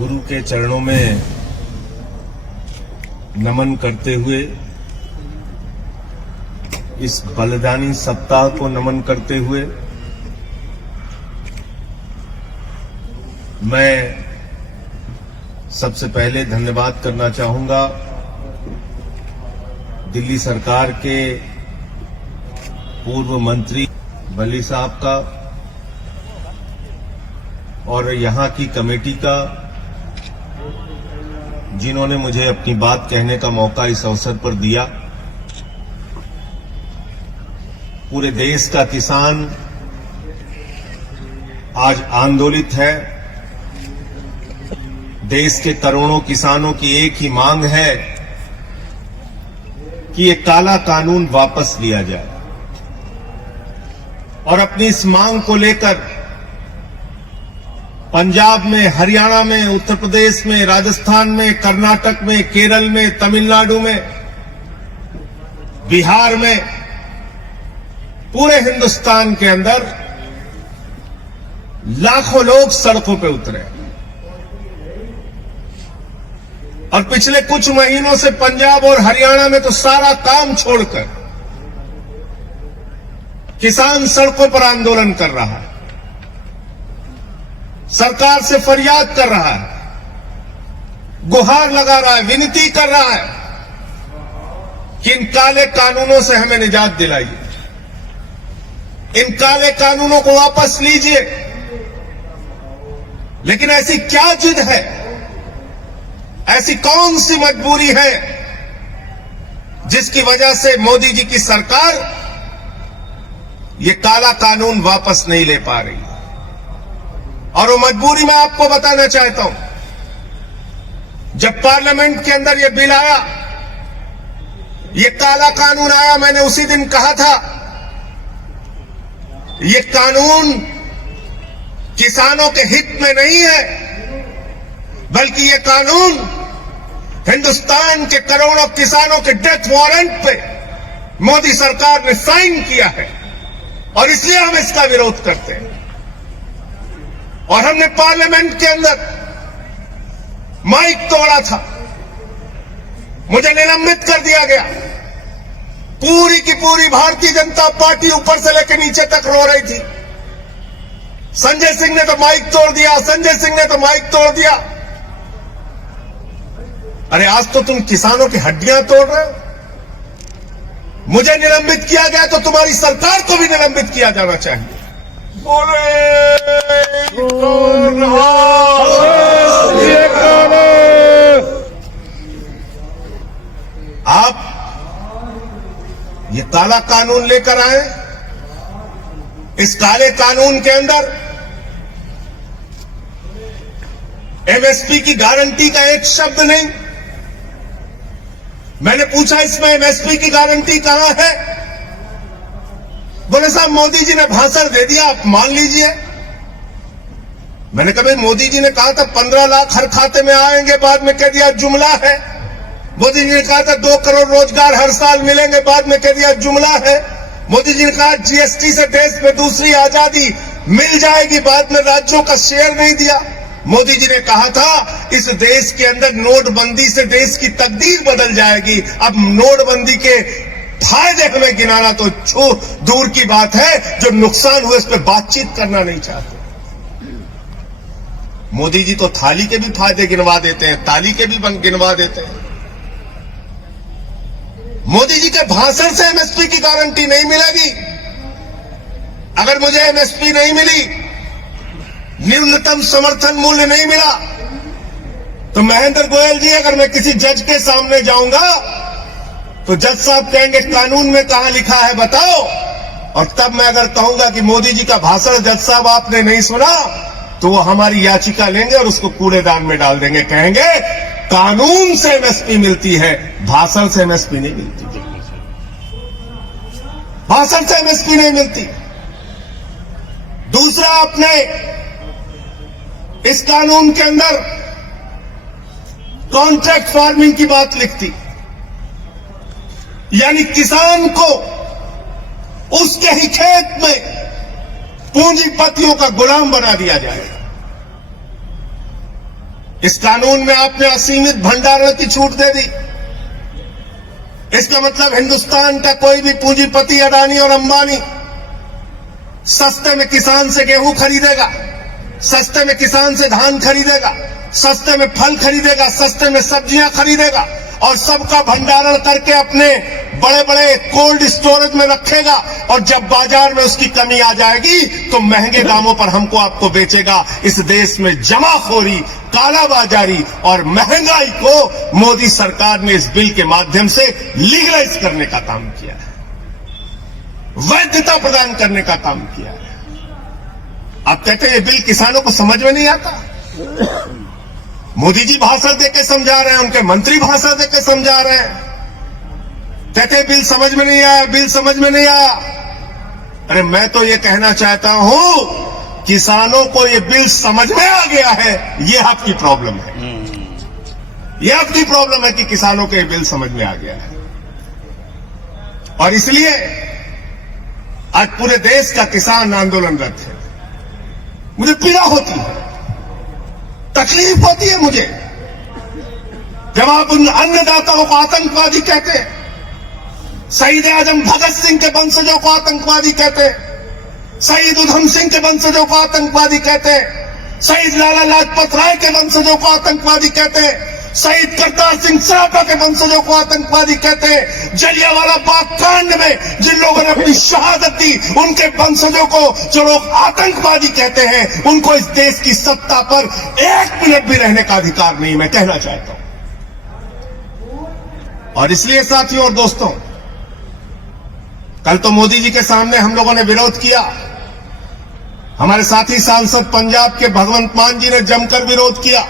गुरु के चरणों में नमन करते हुए, इस बलिदानी सप्ताह को नमन करते हुए मैं सबसे पहले धन्यवाद करना चाहूंगा दिल्ली सरकार के पूर्व मंत्री वली साहब का और यहां की कमेटी का, जिन्होंने मुझे अपनी बात कहने का मौका इस अवसर पर दिया। पूरे देश का किसान आज आंदोलित है। देश के करोड़ों किसानों की एक ही मांग है कि ये काला कानून वापस लिया जाए, और अपनी इस मांग को लेकर पंजाब में, हरियाणा में, उत्तर प्रदेश में, राजस्थान में, कर्नाटक में, केरल में, तमिलनाडु में, बिहार में, पूरे हिंदुस्तान के अंदर लाखों लोग सड़कों पे उतरे। और पिछले कुछ महीनों से पंजाब और हरियाणा में तो सारा काम छोड़कर किसान सड़कों पर आंदोलन कर रहा है, सरकार से फरियाद कर रहा है, गुहार लगा रहा है, विनती कर रहा है कि इन काले कानूनों से हमें निजात दिलाइए, इन काले कानूनों को वापस लीजिए। लेकिन ऐसी क्या जिद है, ऐसी कौन सी मजबूरी है जिसकी वजह से मोदी जी की सरकार ये काला कानून वापस नहीं ले पा रही? और वो मजबूरी मैं आपको बताना चाहता हूं। जब पार्लियामेंट के अंदर ये बिल आया, ये काला कानून आया, मैंने उसी दिन कहा था ये कानून किसानों के हित में नहीं है, बल्कि ये कानून हिंदुस्तान के करोड़ों किसानों के डेथ वारंट पे मोदी सरकार ने साइन किया है, और इसलिए हम इसका विरोध करते हैं। और हमने पार्लियामेंट के अंदर माइक तोड़ा था, मुझे निलंबित कर दिया गया। पूरी की पूरी भारतीय जनता पार्टी ऊपर से लेकर नीचे तक रो रही थी। संजय सिंह ने तो माइक तोड़ दिया, संजय सिंह ने तो माइक तोड़ दिया। अरे आज तो तुम किसानों की हड्डियां तोड़ रहे हो। मुझे निलंबित किया गया तो तुम्हारी सरकार को भी निलंबित किया जाना चाहिए। आप ये काला कानून लेकर आए, इस काले कानून के अंदर एमएसपी की गारंटी का एक शब्द नहीं। मैंने पूछा इसमें एमएसपी की गारंटी कहां है? बोले साहब मोदी जी ने भाषण दे दिया, आप मान लीजिए। मैंने कहा मोदी जी ने कहा था 15 लाख हर खाते में आएंगे, बाद में कह दिया जुमला है। मोदी जी ने कहा था 2 करोड़ रोजगार हर साल मिलेंगे, बाद में कह दिया जुमला है। मोदी जी ने कहा जीएसटी से देश में दूसरी आजादी मिल जाएगी, बाद में राज्यों का शेयर नहीं दिया। मोदी जी ने कहा था इस देश के अंदर नोटबंदी से देश की तकदीर बदल जाएगी। अब नोटबंदी के फायदे हमें गिनाना तो दूर की बात है, जो नुकसान हुए इस पर बातचीत करना नहीं चाहते। मोदी जी तो थाली के भी फायदे गिनवा देते हैं, ताली के भी गिनवा देते हैं। मोदी जी के भाषण से एमएसपी की गारंटी नहीं मिलेगी। अगर मुझे एमएसपी नहीं मिली, न्यूनतम समर्थन मूल्य नहीं मिला, तो महेंद्र गोयल जी अगर मैं किसी जज के सामने जाऊंगा तो जज साहब कहेंगे कानून में कहां लिखा है बताओ। और तब मैं अगर कहूंगा कि मोदी जी का भाषण जज साहब आपने नहीं सुना, तो वो हमारी याचिका लेंगे और उसको कूड़ेदान में डाल देंगे। कहेंगे कानून से एमएसपी मिलती है, भाषण से एमएसपी नहीं मिलती, भाषण से एमएसपी नहीं मिलती। दूसरा, आपने इस कानून के अंदर कॉन्ट्रैक्ट फार्मिंग की बात लिखती, यानी किसान को उसके ही खेत में पूंजीपतियों का गुलाम बना दिया जाएगा। इस कानून में आपने असीमित भंडारण की छूट दे दी। इसका मतलब हिंदुस्तान का कोई भी पूंजीपति अडानी और अंबानी सस्ते में किसान से गेहूं खरीदेगा, सस्ते में किसान से धान खरीदेगा, सस्ते में फल खरीदेगा, सस्ते में सब्जियां खरीदेगा और सबका भंडारण करके अपने बड़े बड़े कोल्ड स्टोरेज में रखेगा और जब बाजार में उसकी कमी आ जाएगी तो महंगे दामों पर हमको आपको बेचेगा। इस देश में जमाखोरी, कालाबाजारी और महंगाई को मोदी सरकार ने इस बिल के माध्यम से लीगलाइज करने का काम किया है, वैधता प्रदान करने का काम किया है। आप कहते हैं ये बिल किसानों को समझ में नहीं आता। मोदी जी भाषण देके समझा रहे हैं, उनके मंत्री भाषण देके समझा रहे हैं, कहते हैं बिल समझ में नहीं आया, बिल समझ में नहीं आया। अरे मैं तो ये कहना चाहता हूं किसानों को ये बिल समझ में आ गया है, ये आपकी प्रॉब्लम है। ये आपकी प्रॉब्लम है कि किसानों को ये बिल समझ में आ गया है और इसलिए आज पूरे देश का किसान आंदोलनरत है। मुझे पीड़ा होती है, तकलीफ होती है मुझे जब आप उन अन्नदाताओं को आतंकवादी कहते हैं, शहीद आजम भगत सिंह के वंशजों को आतंकवादी कहते हैं, शहीद उधम सिंह के वंशजों को आतंकवादी कहते हैं, शहीद लाला लाजपत राय के वंशजों को आतंकवादी कहते हैं, शहीद करतार सिंह सराफा के वंशजों को आतंकवादी कहते हैं। जलियांवाला बाग कांड में जिन लोगों ने अपनी शहादत दी उनके वंशजों को जो लोग आतंकवादी कहते हैं, उनको इस देश की सत्ता पर एक मिनट भी रहने का अधिकार नहीं, मैं कहना चाहता हूं। और इसलिए साथियों और दोस्तों, कल तो मोदी जी के सामने हम लोगों ने विरोध किया, हमारे साथी सांसद पंजाब के भगवंत मान जी ने जमकर विरोध किया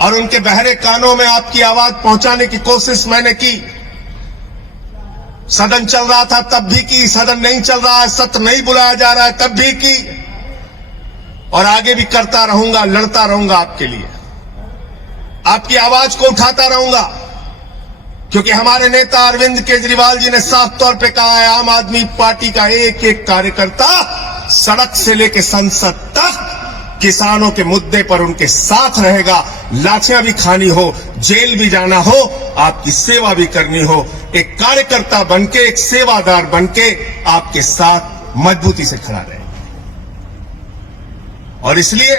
और उनके बहरे कानों में आपकी आवाज पहुंचाने की कोशिश मैंने की। सदन चल रहा था तब भी की, सदन नहीं चल रहा है, सत्र नहीं बुलाया जा रहा है तब भी की और आगे भी करता रहूंगा, लड़ता रहूंगा आपके लिए, आपकी आवाज को उठाता रहूंगा, क्योंकि हमारे नेता अरविंद केजरीवाल जी ने साफ तौर पे कहा है आम आदमी पार्टी का एक एक कार्यकर्ता सड़क से लेकर संसद तक किसानों के मुद्दे पर उनके साथ रहेगा। लाठियां भी खानी हो, जेल भी जाना हो, आपकी सेवा भी करनी हो, एक कार्यकर्ता बनके, एक सेवादार बनके आपके साथ मजबूती से खड़ा रहेगा। और इसलिए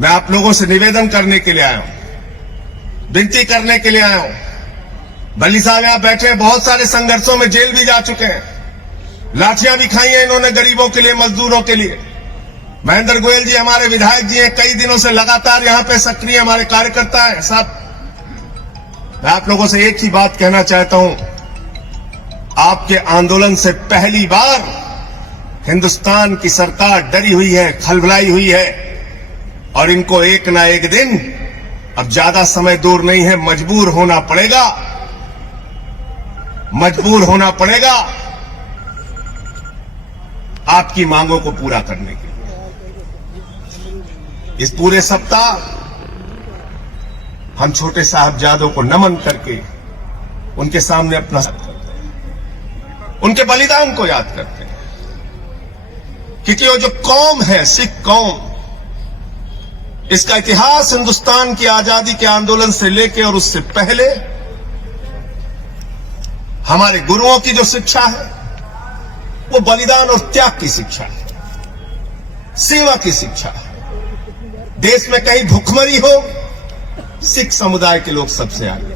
मैं आप लोगों से निवेदन करने के लिए आया हूं, विनती करने के लिए आया हूं। बल्ली साहब यहां बैठे हैं, बहुत सारे संघर्षों में जेल भी जा चुके हैं, लाठियां भी खाई हैं इन्होंने गरीबों के लिए, मजदूरों के लिए। महेंद्र गोयल जी हमारे विधायक जी हैं, कई दिनों से लगातार यहां पे सक्रिय हमारे कार्यकर्ता हैं साहब। मैं आप लोगों से एक ही बात कहना चाहता हूं, आपके आंदोलन से पहली बार हिंदुस्तान की सरकार डरी हुई है, खलबलाई हुई है और इनको एक ना एक दिन, अब ज्यादा समय दूर नहीं है, मजबूर होना पड़ेगा, मजबूर होना पड़ेगा आपकी मांगों को पूरा करने के लिए। इस पूरे सप्ताह हम छोटे साहबजादों को नमन करके उनके सामने अपना उनके बलिदान को याद करते हैं, क्योंकि वो जो कौम है, सिख कौम, इसका इतिहास हिंदुस्तान की आजादी के आंदोलन से लेकर और उससे पहले हमारे गुरुओं की जो शिक्षा है वो बलिदान और त्याग की शिक्षा है, सेवा की शिक्षा है। देश में कहीं भुखमरी हो, सिख समुदाय के लोग सबसे आगे।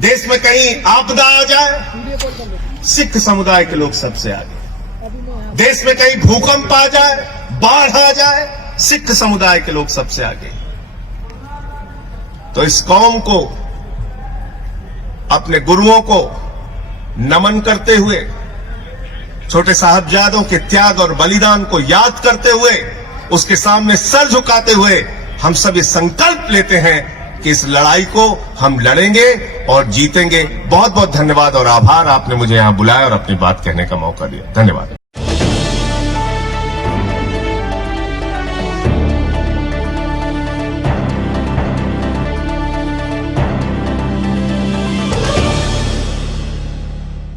देश में कहीं आपदा आ जाए, सिख समुदाय के लोग सबसे आगे। देश में कहीं भूकंप आ जाए, बाढ़ आ जाए, सिख समुदाय के लोग सबसे आगे। तो इस कौम को, अपने गुरुओं को नमन करते हुए, छोटे साहबजादों के त्याग और बलिदान को याद करते हुए, उसके सामने सर झुकाते हुए हम सब ये संकल्प लेते हैं कि इस लड़ाई को हम लड़ेंगे और जीतेंगे। बहुत बहुत धन्यवाद और आभार, आपने मुझे यहां बुलाया और अपनी बात कहने का मौका दिया। धन्यवाद।